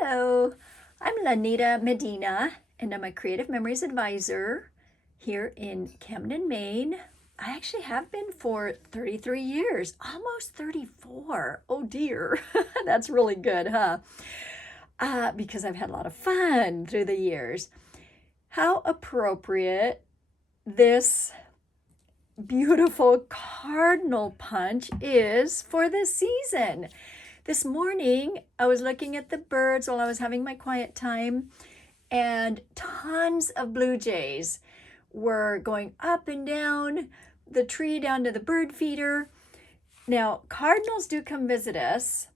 Hello, I'm Lanita Medina, and I'm a Creative Memories Advisor here in Camden, Maine. I actually have been for 33 years, almost 34. Oh dear, that's really good, huh? Because I've had a lot of fun through the years. How appropriate this beautiful cardinal punch is for this season. This morning, I was looking at the birds while I was having my quiet time, and tons of blue jays were going up and down the tree down to the bird feeder. Now, cardinals do come visit us,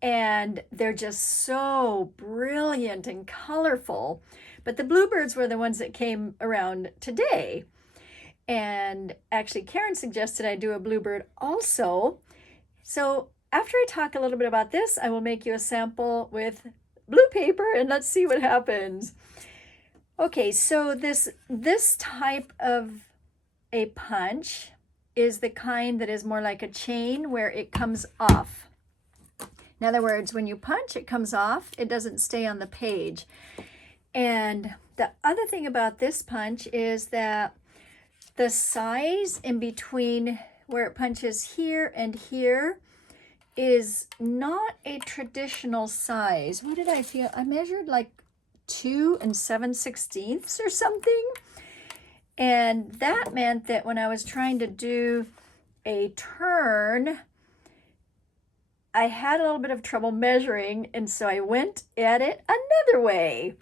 and they're just so brilliant and colorful. But the bluebirds were the ones that came around today. And actually, Karen suggested I do a bluebird also. So after I talk a little bit about this, I will make you a sample with blue paper and let's see what happens. Okay, so this type of a punch is the kind that is more like a chain where it comes off. In other words, when you punch, it comes off. It doesn't stay on the page. And the other thing about this punch is that the size in between where it punches here and here is not a traditional size. What did I feel? I measured like 2 7/16 or something. And that meant that when I was trying to do a turn, I had a little bit of trouble measuring. And so I went at it another way.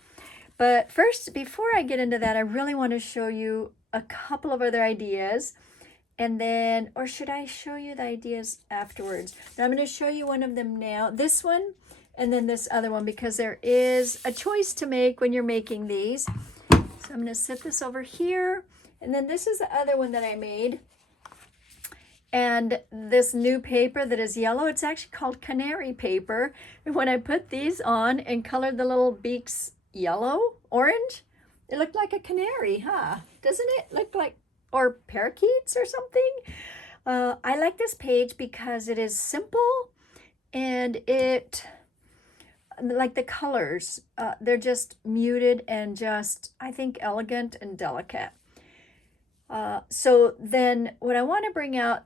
But first, before I get into that, I really want to show you a couple of other ideas. And then, or should I show you the ideas afterwards? But I'm going to show you one of them now. This one, and then this other one, because there is a choice to make when you're making these. So I'm going to set this over here. And then this is the other one that I made. And this new paper that is yellow, it's actually called canary paper. And when I put these on and colored the little beaks yellow, orange, it looked like a canary, huh? Doesn't it look like, or parakeets or something? I like this page because it is simple and it, like the colors, they're just muted and just, I think, elegant and delicate. So then what I want to bring out,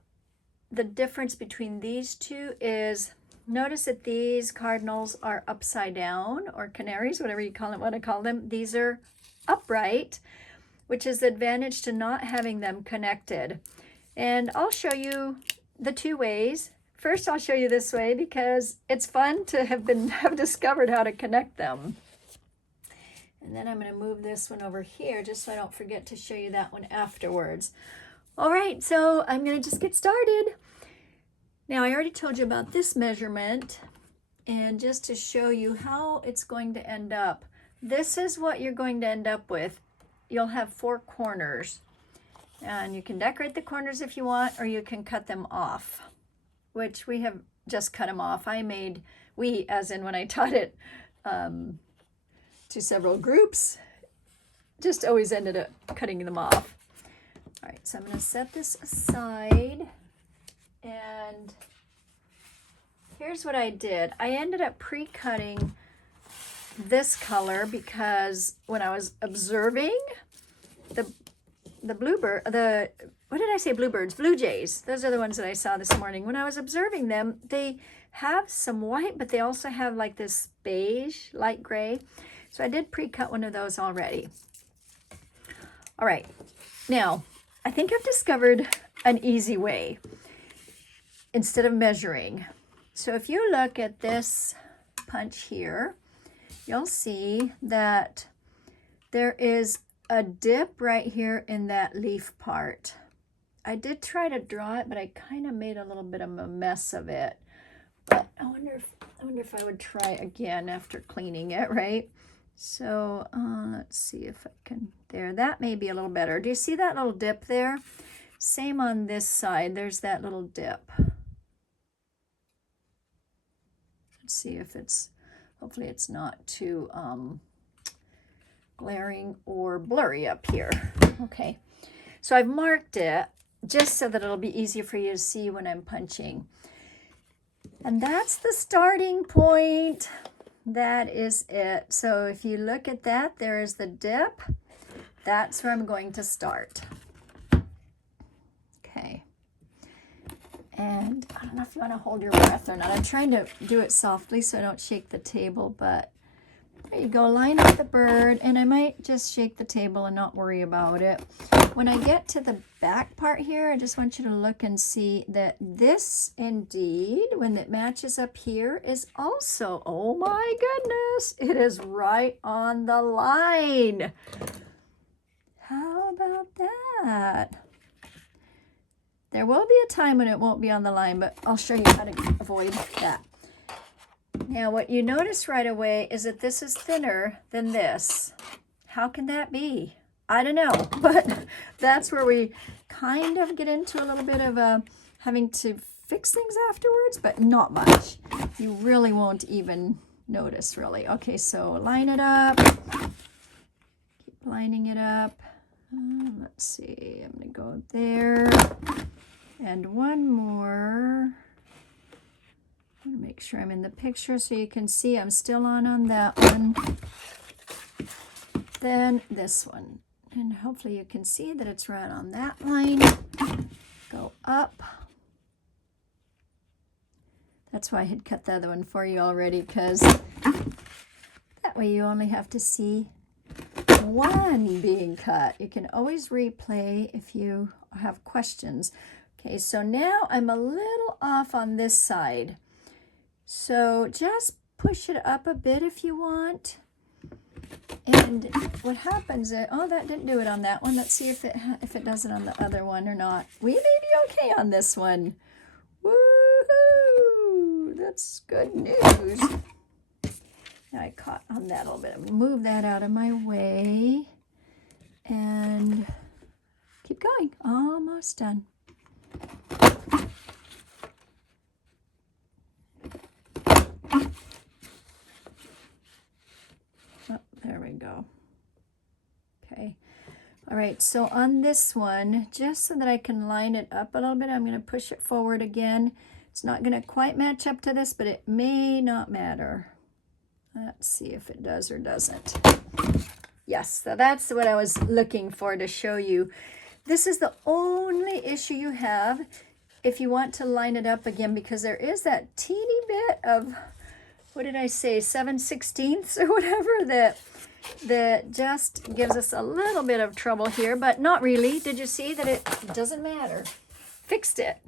the difference between these two is, notice that these cardinals are upside down, or canaries, whatever you want to call them. These are upright, which is the advantage to not having them connected. And I'll show you the two ways. First, I'll show you this way because it's fun to have discovered how to connect them. And then I'm going to move this one over here just so I don't forget to show you that one afterwards. All right, so I'm going to just get started. Now, I already told you about this measurement, and just to show you how it's going to end up, this is what you're going to end up with. You'll have 4 corners, and you can decorate the corners if you want, or you can cut them off, which we have just cut them off. We, as in when I taught it to several groups, just always ended up cutting them off. All right, so I'm going to set this aside, and here's what I did. I ended up pre-cutting this color because when I was observing the bluebird, what did I say, bluebirds, blue jays, those are the ones that I saw this morning. When I was observing them, they have some white, but they also have like this beige, light gray. So I did pre-cut one of those already. All right, now I think I've discovered an easy way instead of measuring. So if you look at this punch here, you'll see that there is a dip right here in that leaf part. I did try to draw it, but I kind of made a little bit of a mess of it. But I wonder if I would try again after cleaning it, right? So let's see if I can, there, that may be a little better. Do you see that little dip there? Same on this side, there's that little dip. Let's see if it's, hopefully it's not too glaring or blurry up here. Okay, so I've marked it just so that it'll be easier for you to see when I'm punching. And that's the starting point. that is it. So if you look at that, there is the dip. That's where I'm going to start. Okay. And I don't know if you want to hold your breath or not. I'm trying to do it softly so I don't shake the table, but there you go. Line up the bird, and I might just shake the table and not worry about it. When I get to the back part here, I just want you to look and see that this indeed, when it matches up here, is also, oh my goodness, it is right on the line. How about that? There will be a time when it won't be on the line, but I'll show you how to avoid that. Now, what you notice right away is that this is thinner than this. How can that be? I don't know, but that's where we kind of get into a little bit of having to fix things afterwards, but not much. You really won't even notice, really. Okay, so line it up. Keep lining it up. Let's see, I'm going to go there. And one more. I want to make sure I'm in the picture so you can see I'm still on that one. Then this one. And hopefully you can see that it's right on that line. Go up. That's why I had cut the other one for you already, because that way you only have to see one being cut. You can always replay if you have questions. Okay, so now I'm a little off on this side. So just push it up a bit if you want. And what happens is, oh, that didn't do it on that one. Let's see if it does it on the other one or not. We may be okay on this one. Woohoo! That's good news. Now I caught on that a little bit. I'm gonna move that out of my way and keep going. Almost done. Oh, there we go. Okay. All right, so on this one, just so that I can line it up a little bit, I'm going to push it forward again. It's not going to quite match up to this, but it may not matter. Let's see if it does or doesn't. Yes, so that's what I was looking for to show you. This is the only issue you have if you want to line it up again, because there is that teeny bit of, what did I say, 7/16 or whatever, that just gives us a little bit of trouble here, but not really. Did you see that it doesn't matter? Fixed it.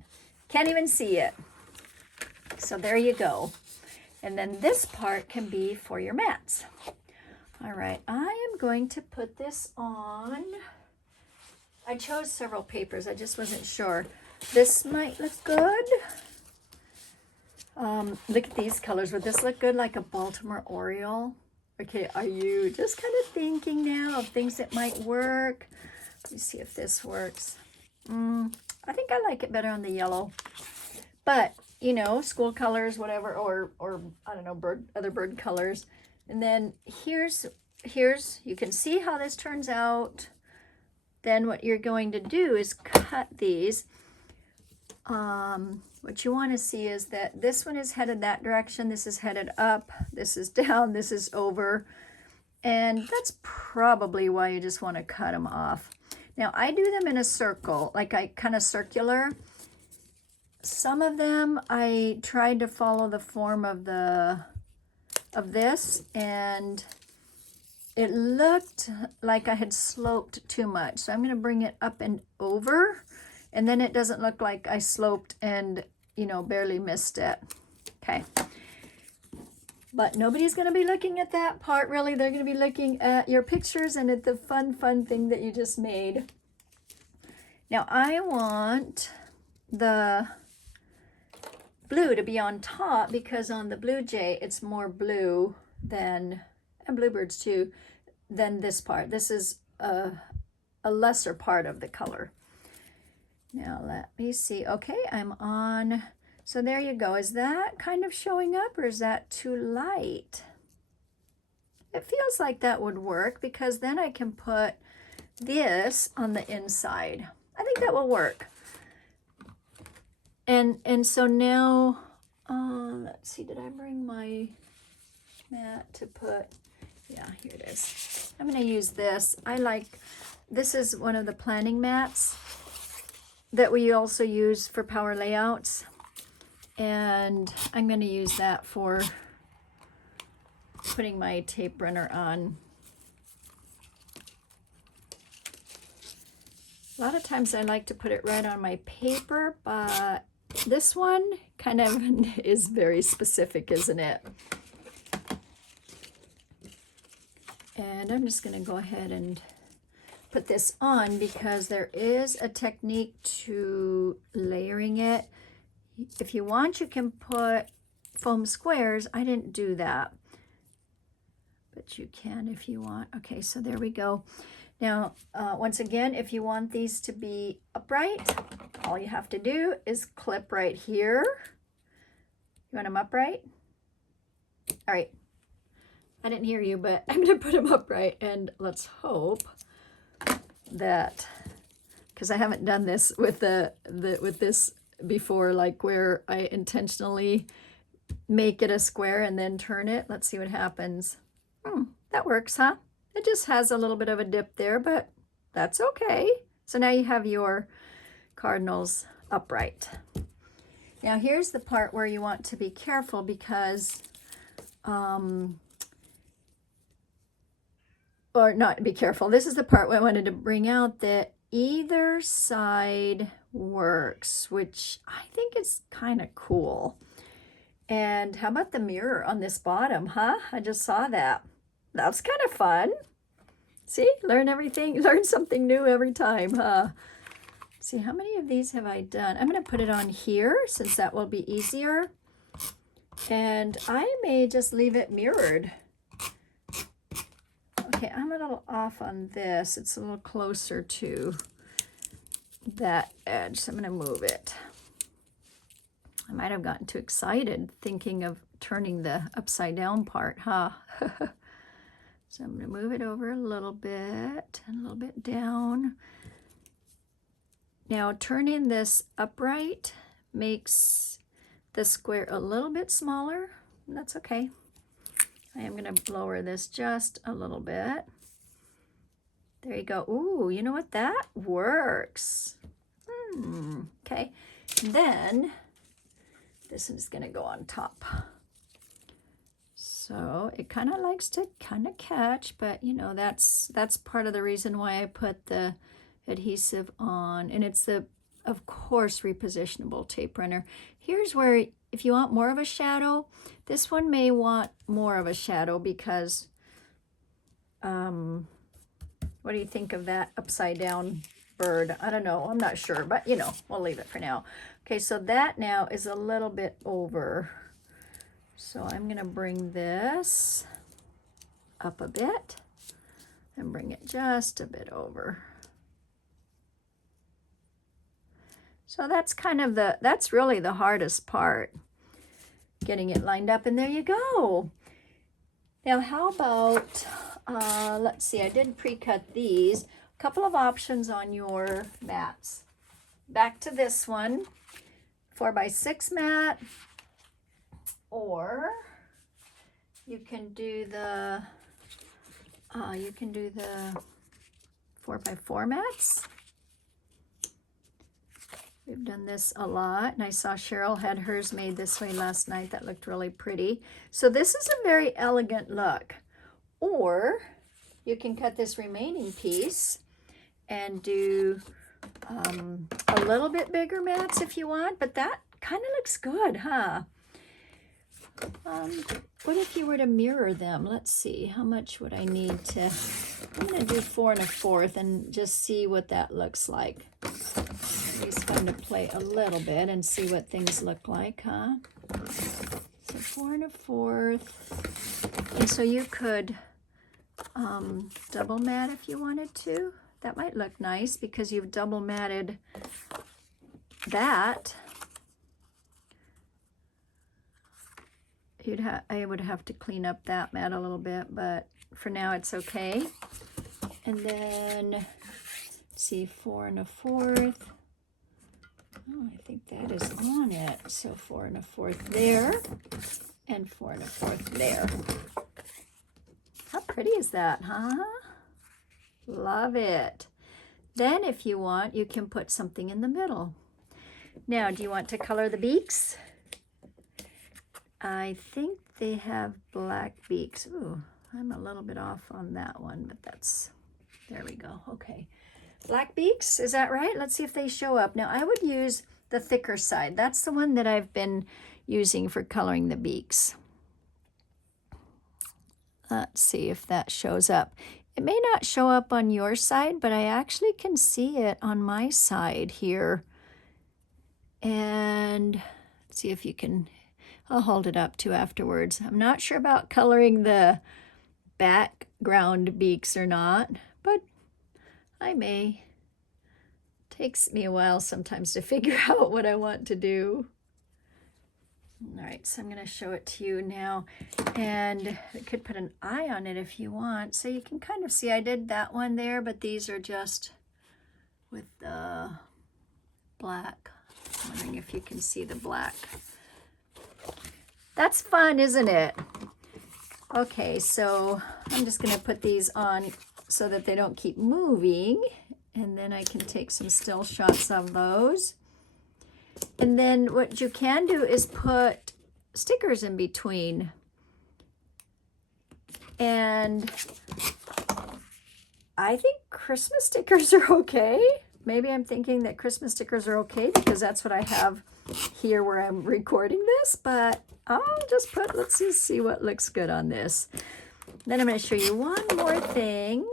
Can't even see it. So there you go. And then this part can be for your mats. All right, I am going to put this on. I chose several papers. I just wasn't sure. This might look good. Look at these colors. Would this look good like a Baltimore Oriole? Okay, are you just kind of thinking now of things that might work? Let me see if this works. I think I like it better on the yellow. But, you know, school colors, whatever, or I don't know, other bird colors. And then here's, you can see how this turns out. Then what you're going to do is cut these. What you want to see is that this one is headed that direction, this is headed up, this is down, this is over, and that's probably why you just want to cut them off. Now I do them in a circle, like I kind of circular. Some of them I tried to follow the form of this, and it looked like I had sloped too much, so I'm going to bring it up and over. And then it doesn't look like I sloped and, you know, barely missed it. Okay. But nobody's going to be looking at that part, really. They're going to be looking at your pictures and at the fun thing that you just made. Now, I want the blue to be on top because on the blue jay, it's more blue than, and bluebirds too, than this part. This is a lesser part of the color. Now let me see. Okay, I'm on. So there you go. Is that kind of showing up or is that too light? It feels like that would work because then I can put this on the inside. I think that will work. And so now, let's see, did I bring my mat to put, yeah, here it is. I'm going to use this. This is one of the planning mats that we also use for power layouts. And I'm going to use that for putting my tape runner on. A lot of times I like to put it right on my paper, but this one kind of is very specific, isn't it? And I'm just going to go ahead and put this on because there is a technique to layering it. If you want, you can put foam squares. I didn't do that, but you can if you want. Okay, so there we go. Now, once again, if you want these to be upright, all you have to do is clip right here. You want them upright? All right. I didn't hear you, but I'm going to put them upright, and let's hope that, because I haven't done this with with this before, like where I intentionally make it a square and then turn it. Let's see what happens. That works, huh? It just has a little bit of a dip there, but that's okay. So now you have your Cardinals upright. Now here's the part where you want to be careful because, or not be careful. This is the part where I wanted to bring out that either side works, which I think is kind of cool. And how about the mirror on this bottom, huh? I just saw that. That's kind of fun. See, learn something new every time, huh? See, how many of these have I done? I'm going to put it on here since that will be easier. And I may just leave it mirrored. Okay, I'm a little off on this. It's a little closer to that edge, so I'm going to move it. I might have gotten too excited thinking of turning the upside down part, huh? So I'm going to move it over a little bit and a little bit down. Now turning this upright makes the square a little bit smaller. That's okay. I am going to lower this just a little bit. There you go. Ooh, you know what? That works. Okay. Then this is going to go on top. So it kind of likes to kind of catch, but you know, that's part of the reason why I put the adhesive on. And it's the, of course, repositionable tape runner. Here's where, if you want more of a shadow, this one may want more of a shadow because, what do you think of that upside down bird? I don't know. I'm not sure, but you know, we'll leave it for now. Okay, so that now is a little bit over. So I'm going to bring this up a bit and bring it just a bit over. So that's kind of that's really the hardest part, getting it lined up, and there you go. Now how about, let's see, I did pre-cut these. A couple of options on your mats. Back to this one, 4x6 mat, or you can do the 4x4 mats. We've done this a lot, and I saw Cheryl had hers made this way last night. That looked really pretty. So this is a very elegant look. Or you can cut this remaining piece and do a little bit bigger mats if you want, but that kind of looks good, huh? What if you were to mirror them? Let's see, how much would I need to, I'm going to do 4 1/4 and just see what that looks like. It's fun to play a little bit and see what things look like, huh? So 4 1/4. And so you could double mat if you wanted to. That might look nice because you've double matted that. I would have to clean up that mat a little bit, but for now it's okay. And then, let's see, 4 1/4. Oh, I think that is on it. So 4 1/4 there, and 4 1/4 there. Pretty is that, huh? Love it. Then if you want, you can put something in the middle. Now, do you want to color the beaks? I think they have black beaks. Ooh, I'm a little bit off on that one, but there we go. Okay. Black beaks, is that right? Let's see if they show up. Now, I would use the thicker side. That's the one that I've been using for coloring the beaks. Let's see if that shows up. It may not show up on your side, but I actually can see it on my side here. And let's see if you can, I'll hold it up too afterwards. I'm not sure about coloring the background beaks or not, but I may. Takes me a while sometimes to figure out what I want to do. All right, so I'm going to show it to you now, and I could put an eye on it if you want. So you can kind of see I did that one there, but these are just with the black. I'm wondering if you can see the black. That's fun, isn't it? Okay, so I'm just going to put these on so that they don't keep moving, and then I can take some still shots of those. And then what you can do is put stickers in between. And I think Christmas stickers are okay. Maybe I'm thinking that Christmas stickers are okay because that's what I have here where I'm recording this, but I'll just put, let's see what looks good on this. Then I'm going to show you one more thing.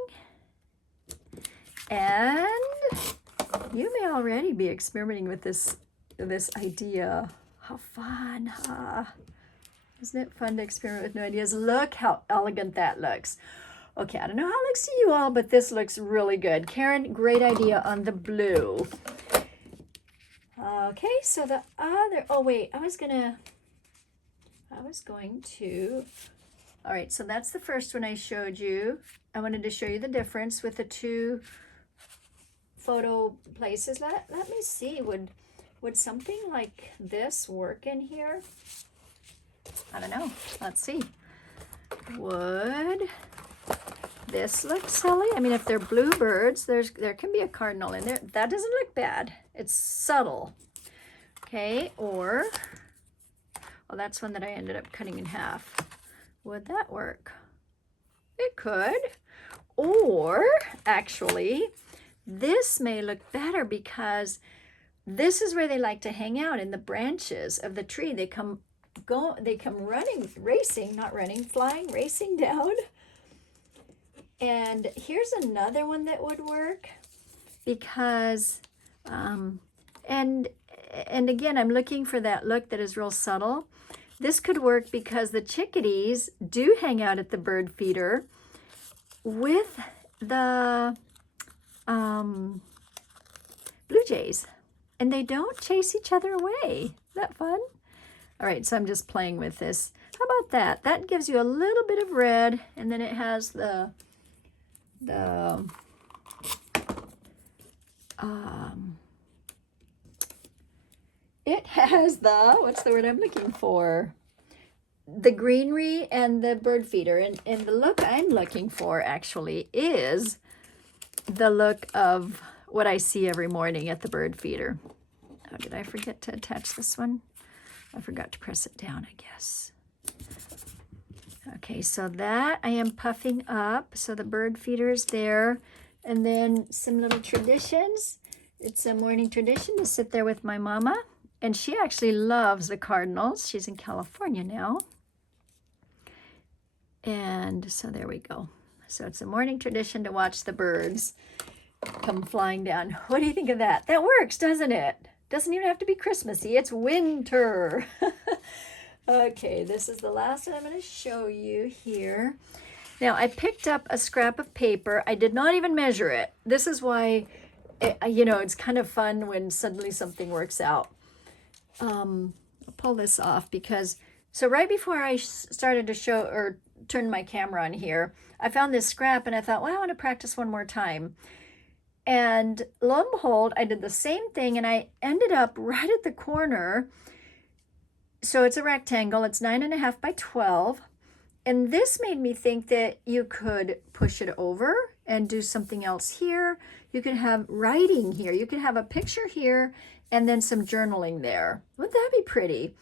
And you may already be experimenting with this idea. How fun, huh? Isn't it fun to experiment with new ideas? Look how elegant that looks. Okay, I don't know how it looks to you all, but this looks really good. Karen, great idea on the blue. Okay, so the other, oh wait, I was going to, all right, so that's the first one I showed you. I wanted to show you the difference with the two photo places. Let me see, would something like this work in here? I don't know. Let's see. Would this look silly? I mean, if they're bluebirds, there can be a cardinal in there. That doesn't look bad. It's subtle. Okay, or, well, that's one that I ended up cutting in half. Would that work? It could. Or, actually, this may look better because this is where they like to hang out, in the branches of the tree. They come running, racing, not running, flying, racing down. And here's another one that would work because, and again, I'm looking for that look that is real subtle. This could work because the chickadees do hang out at the bird feeder with the blue jays, and they don't chase each other away. Isn't that fun? All right, so I'm just playing with this. How about that? That gives you a little bit of red, and then it has it has the, what's the word I'm looking for? The greenery and the bird feeder. And the look I'm looking for actually is the look of what I see every morning at the bird feeder. Oh, did I forget to attach this one? I forgot to press it down, I guess. Okay, so that I am puffing up. So the bird feeder is there. And then some little traditions. It's a morning tradition to sit there with my mama. And she actually loves the Cardinals. She's in California now. And so there we go. So it's a morning tradition to watch the birds come flying down. What do you think of that? That works, doesn't it? Doesn't even have to be Christmassy. It's winter. Okay, this is the last one I'm going to show you here. Now, I picked up a scrap of paper. I did not even measure it. This is why, it's kind of fun when suddenly something works out. I'll pull this off because, so right before I started to show or turn my camera on here, I found this scrap and I thought, well, I want to practice one more time. And lo and behold, I did the same thing and I ended up right at the corner. So it's a rectangle, it's 9.5 by 12. And this made me think that you could push it over and do something else here. You could have writing here. You could have a picture here and then some journaling there. Wouldn't that be pretty?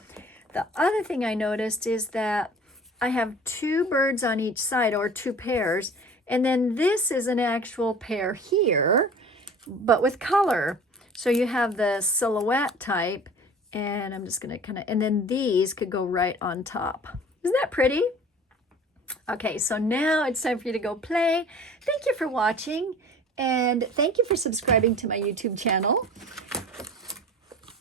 The other thing I noticed is that I have 2 birds on each side, or 2 pairs, and then this is an actual pair here, but with color. So you have the silhouette type, and I'm just gonna kind of, and then these could go right on top. Isn't that pretty? Okay, so now it's time for you to go play. Thank you for watching, and thank you for subscribing to my YouTube channel.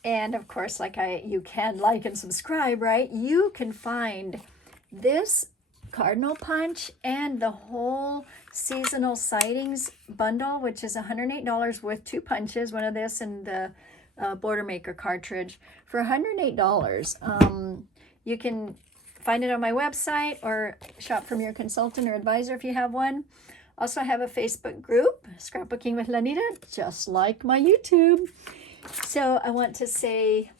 And of course, you can like and subscribe, right? You can find this cardinal punch and the whole Seasonal Sightings bundle, which is $108 with 2 punches, one of this and the Border Maker cartridge, for $108. You can find it on my website or shop from your consultant or advisor if you have one. Also, I have a Facebook group, Scrapbooking with Lanita, just like my YouTube. So I want to say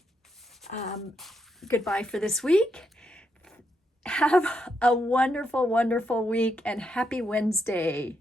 goodbye for this week. Have a wonderful, wonderful week, and happy Wednesday.